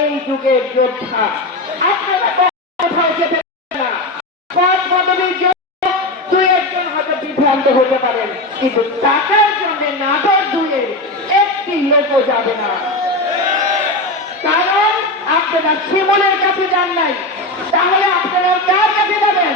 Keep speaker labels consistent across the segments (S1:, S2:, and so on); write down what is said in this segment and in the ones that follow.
S1: এই যুগের যোদ্ধা। আপনারা কোথাও যেতে না। দুই একজন হয়তো বিভ্রান্ত হতে পারেন, কিন্তু টাকার জন্য নাগর দুয়ের একটি লোকও যাবে না। কারণ আপনারা শিমুলের কাছে যান নাই, তাহলে আপনারা কার কাছে যাবেন?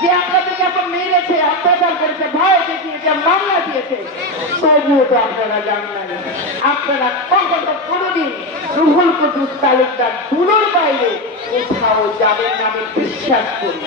S1: যে আপনাদেরকে এখন মেরেছে, অত্যাচার করেছে, ভয় দেখিয়েছে, মামলা দিয়েছে, তবুও তো আপনারা যান নাই। আপনারা কখনো কোনোদিন রুহুল কুদ্দুস তালুকদার দুলোর বাইরে কোথাও যাবেন না আমি বিশ্বাস করি।